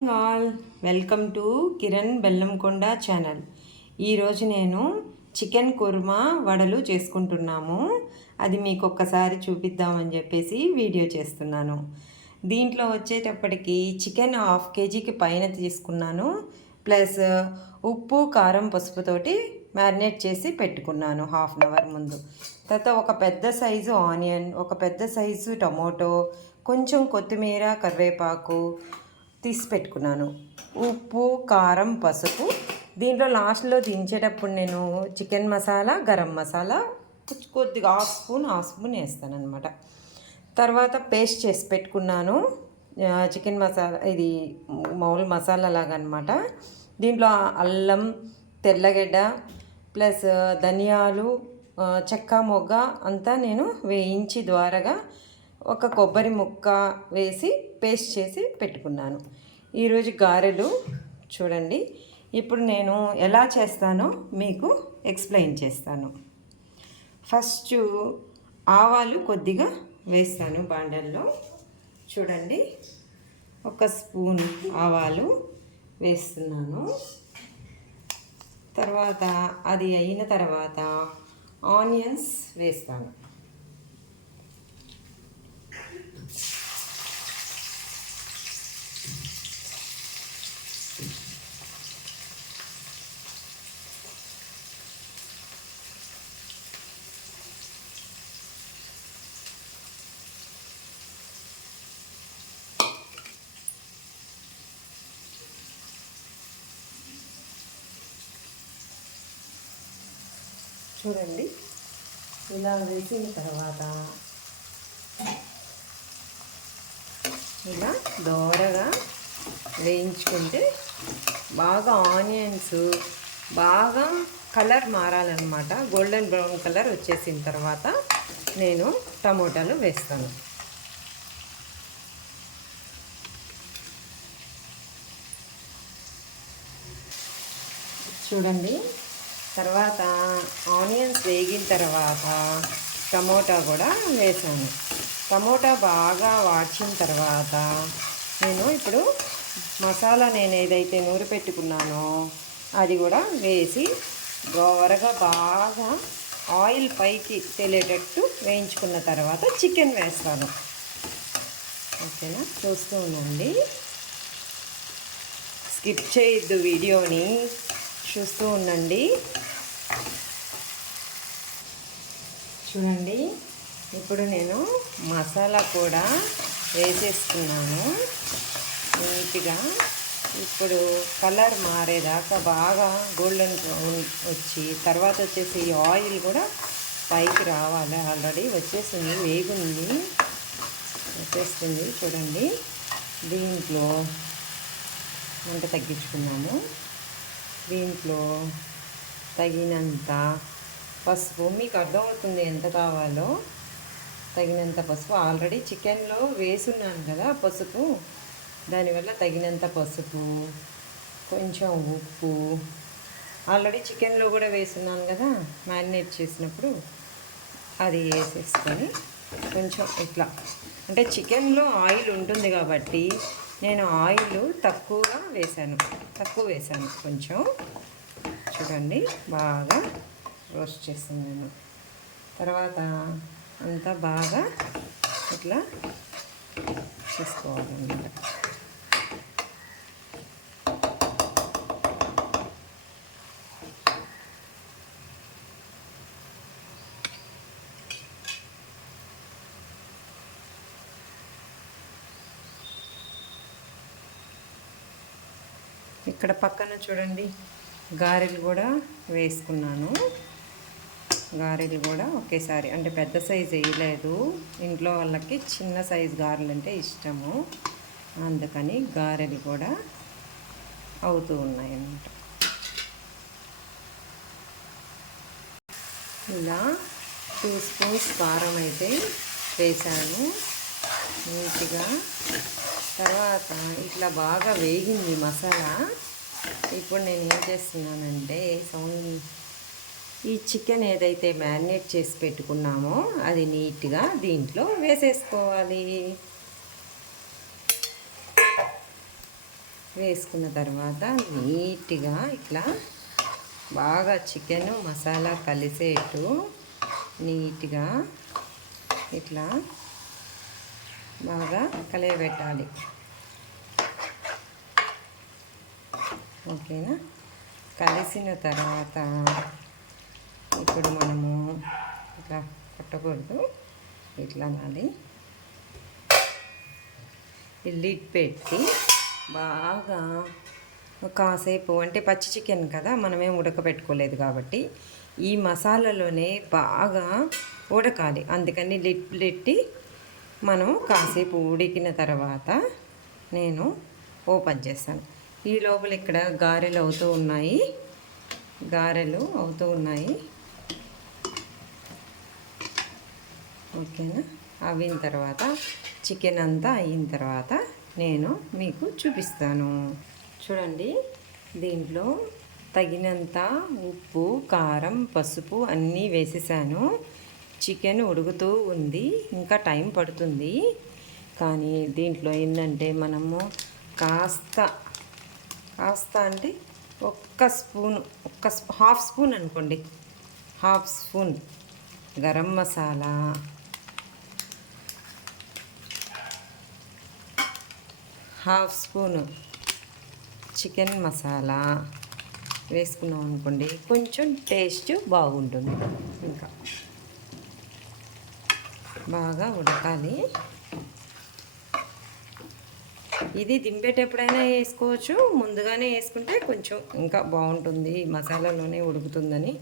All welcome to Kiran Bellamkonda channel. ఈరోజు నేను chicken kurma వడలు చేసుకుంటున్నాము. అది మీకు ఒక్కసారి చూపిద్దామని చెప్పేసి వీడియో చేస్తున్నాను. దీంట్లో వచ్చేటప్పటికి చికెన్ 1/2 kgకి పైన తీసుకున్నాను. ప్లస్ ఉప్పు కారం పసుపుతోటి మ్యారినేట్ చేసి పెట్టుకున్నాను 1/2 అవర్ ముందు. తర్వాత ఒక పెద్ద సైజు ఆనియన్, ఒక పెద్ద సైజు టమోటో, కొంచెం కొత్తిమీర, కరివేపాకు తీసి పెట్టుకున్నాను. ఉప్పు కారం పసుపు. దీంట్లో లాస్ట్లో దించేటప్పుడు నేను చికెన్ మసాలా, గరం మసాలా కొద్దిగా హాఫ్ స్పూన్ వేస్తాను అనమాట. తర్వాత పేస్ట్ చేసి పెట్టుకున్నాను చికెన్ మసాలా, ఇది మామూలు మసాలా లాగా అనమాట. దీంట్లో అల్లం, తెల్లగడ్డ ప్లస్ ధనియాలు, చెక్క మొగ్గ అంతా నేను వేయించి ద్వారగా ఒక కొబ్బరి ముక్క వేసి పేస్ట్ చేసి పెట్టుకున్నాను. ఈరోజు గారెలు చూడండి. ఇప్పుడు నేను ఎలా చేస్తానో మీకు ఎక్స్ప్లెయిన్ చేస్తాను. ఫస్ట్ ఆవాలు కొద్దిగా వేస్తాను బాండల్లో. చూడండి, 1 స్పూన్ ఆవాలు వేస్తున్నాను. తర్వాత అది అయిన తర్వాత ఆనియన్స్ వేస్తాను. చూడండి, ఇలా వేసిన తర్వాత ఇలా దోరగా వేయించుకుంటే బాగా ఆనియన్స్ బాగా కలర్ మారాలన్నమాట. గోల్డెన్ బ్రౌన్ కలర్ వచ్చేసిన తర్వాత నేను టమోటాలు వేస్తాను. చూడండి, తర్వాత ఆనియన్స్ వేగిన తర్వాత టమోటా కూడా వేసాను. టమోటా బాగా వాడిన తర్వాత నేను ఇప్పుడు మసాలా నేను ఏదైతే నూరి పెట్టుకున్నానో అది కూడా వేసి గోరగా బాగా ఆయిల్ పైకి తేలేటట్టు వేయించుకున్న తర్వాత చికెన్ వేస్తాను. ఓకేనా, చూస్తూ ఉండండి, స్కిప్ చేయొద్దు, వీడియోని చూస్తూ ఉండండి. చూడండి, ఇప్పుడు నేను మసాలా కూడా వేసేసుకున్నాను నీట్గా. ఇప్పుడు కలర్ మారేదాకా బాగా గోల్డెన్ వచ్చి తర్వాత వచ్చేసి ఆయిల్ కూడా పైకి రావాలి. ఆల్రెడీ వచ్చేసింది, వేగుంది, వచ్చేస్తుంది. చూడండి, దీంట్లో మంట తగ్గించుకున్నాము. దీంట్లో తగినంత పసుపు, మీకు అర్థమవుతుంది ఎంత కావాలో, తగినంత పసుపు. ఆల్రెడీ చికెన్లో వేసున్నాను కదా పసుపు, దానివల్ల తగినంత పసుపు, కొంచెం ఉప్పు. ఆల్రెడీ చికెన్లో కూడా వేసున్నాను కదా మ్యారినేట్ చేసినప్పుడు, అది వేసేసుకొని కొంచెం ఇట్లా, అంటే చికెన్లో ఆయిల్ ఉంటుంది కాబట్టి నేను ఆయిల్ తక్కువ వేసాను కొంచెం. చూడండి, బాగా రోస్ట్ చేస్తాను నేను. తర్వాత అంతా బాగా ఇట్లా చేసుకోవాలన్నమాట. ఇక్కడ పక్కన చూడండి, గారెలు కూడా వేసుకున్నాను. గారెలు కూడా ఒకేసారి, అంటే పెద్ద సైజు వేయలేదు, ఇంట్లో వాళ్ళకి చిన్న సైజు గారెలు అంటే ఇష్టము, అందుకని గారెలు కూడా అవుతూ ఉన్నాయి అన్నమాట. ఇలా 2 స్పూన్స్ కారం అయితే వేసాను నీట్గా. తర్వాత ఇట్లా బాగా వేగింది మసాలా. ఇప్పుడు నేను ఏం చేస్తున్నానంటే ఈ చికెన్ ఏదైతే మ్యారినేట్ చేసి పెట్టుకున్నామో అది నీట్గా దీంట్లో వేసేసుకోవాలి. వేసుకున్న తర్వాత నీట్గా ఇట్లా బాగా చికెన్ మసాలా కలిసేట్టు నీట్గా ఇట్లా బాగా కలియబెట్టాలి. ఓకేనా? కలిసిన తర్వాత ఇప్పుడు మనము ఇట్లా పట్టకూడదు, ఇట్లా నాలి లిడ్ పెట్టి బాగా కాసేపు, అంటే పచ్చి చికెన్ కదా, మనమేం ఉడకబెట్టుకోలేదు కాబట్టి ఈ మసాలాలోనే బాగా ఉడకాలి. అందుకని లిడ్ పెట్టి మనం కాసేపు ఉడికిన తర్వాత నేను ఓపెన్ చేస్తాను. ఈ లోపల ఇక్కడ గారెలు అవుతూ ఉన్నాయి, ఓకేనా? అయిన తర్వాత చికెన్ అంతా అయిన తర్వాత నేను మీకు చూపిస్తాను. చూడండి, దీంట్లో తగినంత ఉప్పు, కారం, పసుపు అన్నీ వేసేసాను. చికెన్ ఉడుకుతూ ఉంది, ఇంకా టైం పడుతుంది. కానీ దీంట్లో ఏంటంటే మనము కాస్త అంటే హాఫ్ స్పూన్ అనుకోండి, half spoon garam masala, half spoon chicken masala వేసుకున్నాం అనుకోండి, కొంచెం టేస్ట్ బాగుంటుంది. ఇంకా బాగా ఉడకాలి. ఇది దింపేటప్పుడైనా వేసుకోవచ్చు, ముందుగానే వేసుకుంటే కొంచెం ఇంకా బాగుంటుంది, మసాలాలోనే ఉడుకుతుందని